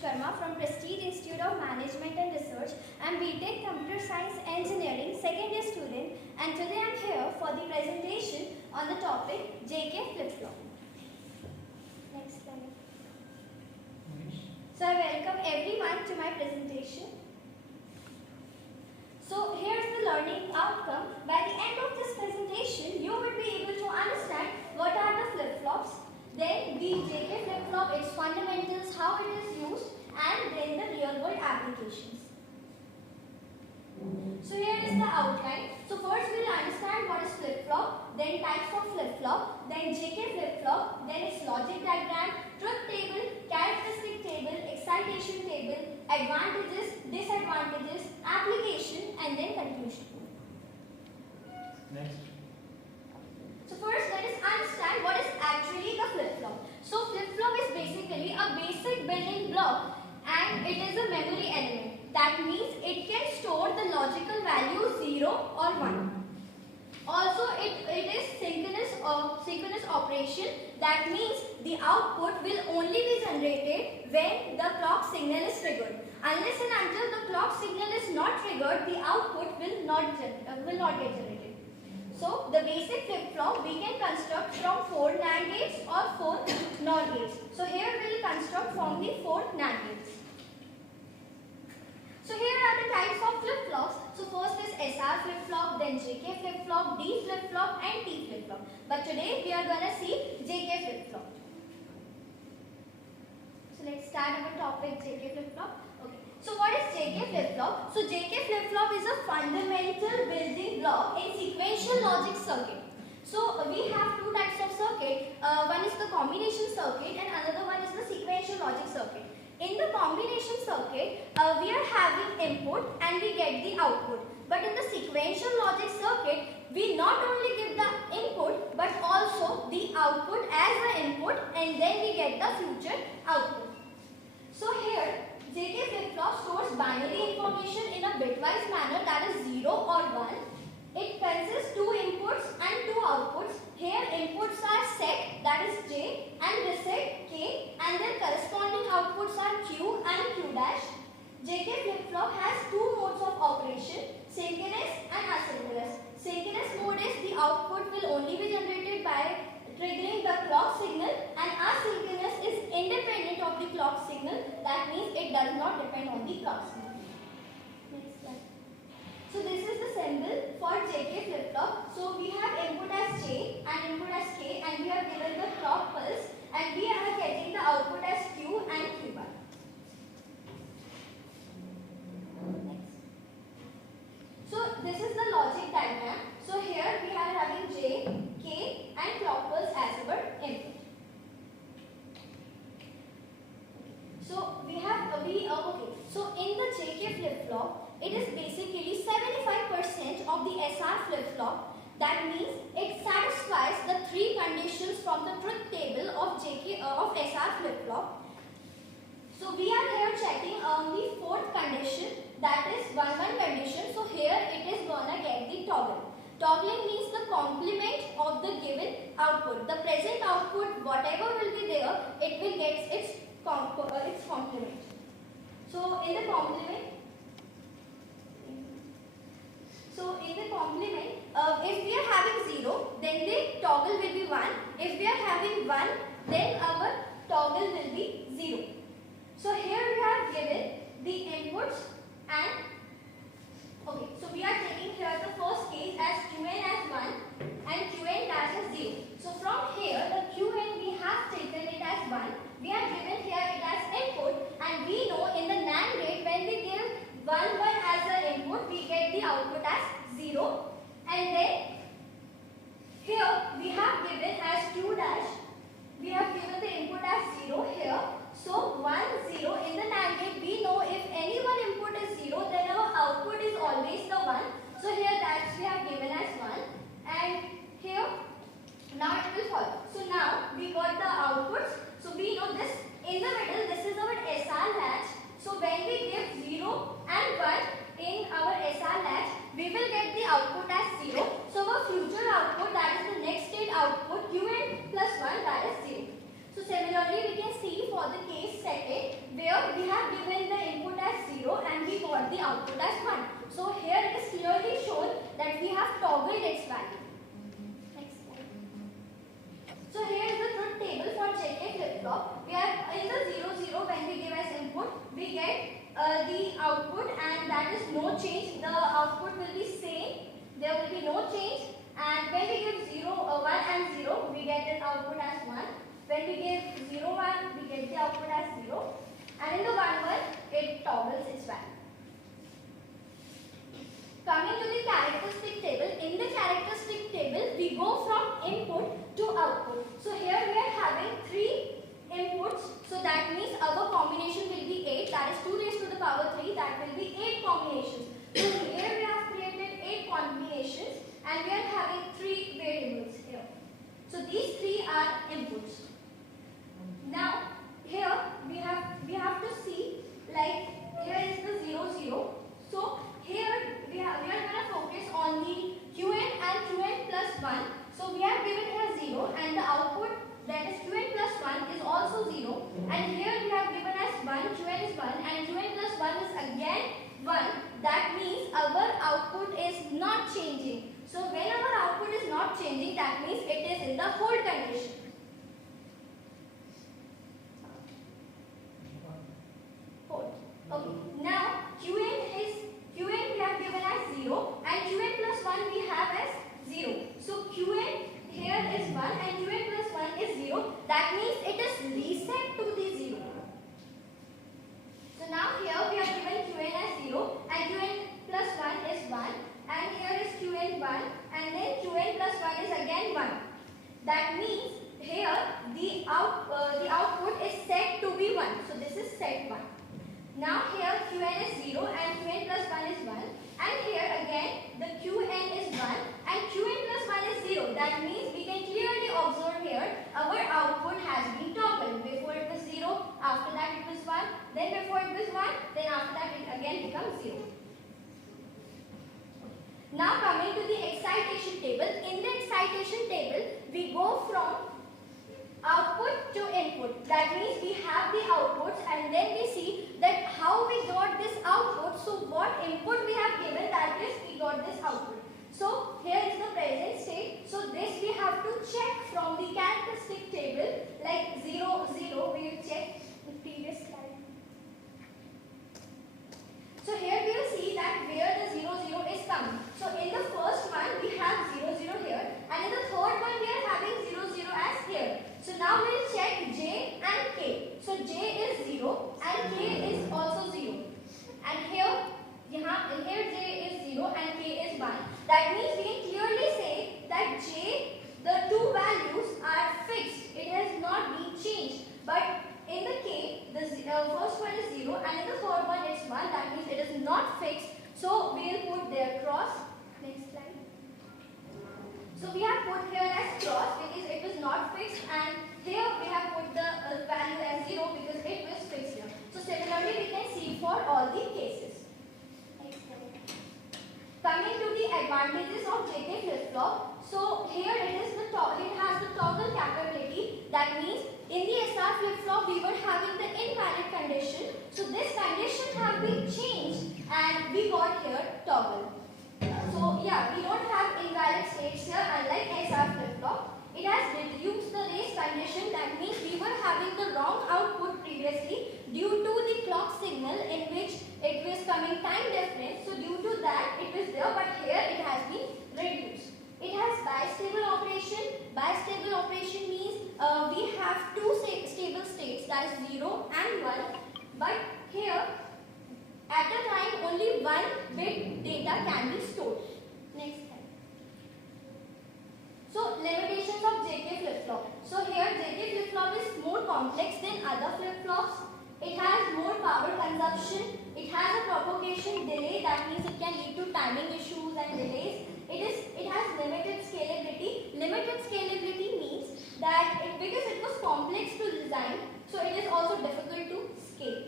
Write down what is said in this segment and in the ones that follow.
from Prestige Institute of Management and Research. I am BTech Computer Science Engineering second year student, and today I am here for the presentation on the topic JK flip-flop. Next slide. So I welcome everyone to my presentation. So here is the learning outcome. By the end of this presentation, you will be able to understand what are the flip-flops, then the JK flip-flop, its fundamentals, how it is used, and then the real-world applications. So here is the outline. So first we will understand what is flip-flop, then types of flip-flop, then JK flip-flop, then its logic diagram, truth table, characteristic table, excitation table, advantages, disadvantages, application, and then conclusion. Next. So first let us understand what is actually the flip-flop. So flip-flop is basically a basic building block and it is a memory element. That means it can store the logical value 0 or 1. Also it is synchronous operation. That means the output will only be generated when the clock signal is triggered. Unless and until the clock signal is not triggered, the output will not get generated. So the basic flip-flop we can construct from 4 NAND gates or 4 NOR gates. So here we will construct from the 4 NAND gates. So here are the types of flip-flops. So first is SR flip-flop, then JK flip-flop, D flip-flop, and T flip-flop. But today we are going to see JK flip-flop. So let's start our topic JK flip-flop. Okay. So what is JK flip-flop? So JK flip-flop is a fundamental building block in sequential logic circuit. So we have two types of circuit. One is the combination circuit and another one is the sequential logic circuit. In the combination circuit, we are having input and we get the output. But in the sequential logic circuit, we not only give the input but also the output as the input, and then we get the future output. So here, JK flip-flop stores binary information in a bitwise manner, that is 0 or 1. It consists 2 inputs and 2 outputs. Here inputs are set, that is J, and reset K, and their corresponding outputs are Q and Q dash. JK flip-flop has 2 modes of operation, synchronous and asynchronous. Synchronous mode is the output will only be generated by triggering the clock signal, and asynchronous is independent of the clock signal. That means it does not depend on the clock signal. Next slide. So this is the symbol for JK flip-flop. So we have input as J and input as K, and we have given the clock pulse, and we are getting the output as Q and Q bar. Next. So this is the logic diagram. So here we are having J, K, and clock pulse as our input. So we have okay. So in the JK flip-flop, it is basically 75% of the SR flip-flop. That means it satisfies the 3 conditions from the truth table of SR flip-flop. So we are here checking on the 4th condition, that is 1-1 condition. So here it is gonna get the toggle. Toggling means the complement of the given output. The present output, whatever will be there, it will get its complement. So in the complement, if we are having 0, then the toggle will be 1. If we are having 1, then our toggle will be 0. So here we have given the inputs and okay. So we are taking here the first case as Qn as 1 and Qn dash as 0. So from here the Qn we have taken it as 1. We have given here it as input, and we know in the NAND gate when we give 1 as the input, we get the output as 0. And then here we have given as Q dash, we have given the input as 0 here. So 1, 0 in the NAND gate, we know if any one input is 0, then our output is always the 1. So here that we have given as 1, and here now it will follow. So now we got the outputs. So we know this in the middle, this is our SR latch. So when we give 0 and 1 in our SR latch, we will get the output as 0. So our future output, that is the next state output, Qn plus 1, that is 0. So similarly we can see for the case second, where we have toggled its value. Next slide. So here is the truth table for JK flip-flop. We are in the 0 0 when we give as input, we get the output, and that is no change. The output will be same. There will be no change. And when we give 1 and 0, we get an output as 1. When we give 0 1, we get the output as 0. And in the 1 1, it toggles its value. Coming to the characteristic table, in the characteristic table, we go from input to output. So here we are having 3 inputs. So that means our combination will be 8. That is 2 raised to the power 3. That will be 8 combinations. So here we have created 8 combinations, and we are having 3 variables here. So these 3 are inputs. Now here we have to see, like here is the 0 0. So here we are going to focus on the Qn and Qn plus 1. So we have given here 0, and the output, that is Qn plus 1, is also 0. And here we have given as 1, Qn is 1, and Qn plus 1 is again 1. That means our output is not changing. So when our output is not changing, that means it is in the hold condition. Hold. Okay. Now Qn we have given as 0, and Qn plus 1 we have as 0. So Qn here is 1 and Qn plus 1 is 0. That means it is reset to the 0. So now here we have given Qn as 0 and Qn plus 1 is 1, and here is Qn 1, and then Qn plus 1 is again 1. That means here the output is set to be 1. So this is set 1. Now here Qn is 0 and Qn plus 1 is 1, and here again the Qn is 1 and Qn plus 1 is 0. That means we can clearly observe here our output has been toggled. Before it was 0, after that it was 1, then before it was 1, then after that it again becomes 0. Now coming to the excitation table. In the excitation table, we go from output to input. That means we have the outputs, and then we see that how we got this output. So what input we have given, that is we got this output. So here is the present state. So this we have to check from the characteristic table, like 0 0 we will check the previous slide. So here we will see that where the 0 0 is coming. So in the first one we have 0 0 here, and in the third one we are having 0 0 as here. So now we will check J and K. So J is 0 and K is also 0. And here J is 0 and K is 1. That means we can clearly say that J, the two values are fixed. It has not been changed. But in the K, the first one is 0 and in the third one it's 1. That means it is not fixed. So we will put their cross. Next slide. So we have put here as cross because it was not fixed, and here we have put the value as 0 because it was fixed here. So similarly we can see for all the cases. Next slide. Coming to the advantages of JK flip-flop. So here it has the toggle capability. That means in the SR flip-flop we were having the invalid condition. So this condition have been changed and we got here toggle. So yeah, we don't have invalid states here unlike SR flip-flop. It has reduced the race condition. That means we were having the wrong output previously due to the clock signal in which it was coming time difference. So due to that it was there, but here it has been reduced. It has bistable operation. Bistable operation means we have two stable states, that is 0 and 1. But here at a time only 1 bit data can be stored. Next slide. So limitations of JK flip-flop. So here JK flip-flop is more complex than other flip-flops. It has more power consumption. It has a propagation delay. That means it can lead to timing issues and delays. It has limited scalability. Limited scalability means that because it was complex to design, so it is also difficult to scale.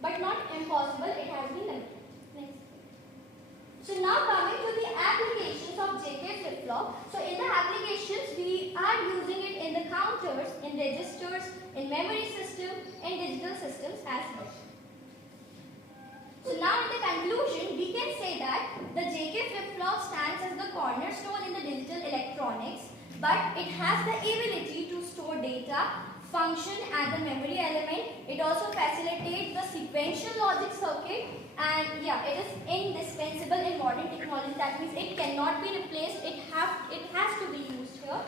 But not impossible, it has been limited. Next. So now coming to the applications of JK flip-flop. So in the applications, we are using it in the counters, in registers, in memory system, in digital systems as well. So now in the conclusion, we can say that the JK flip-flop stands as the electronics, but it has the ability to store data, function as a memory element. It also facilitates the sequential logic circuit, and yeah, it is indispensable in modern technology. That means it cannot be replaced. It has to be used here.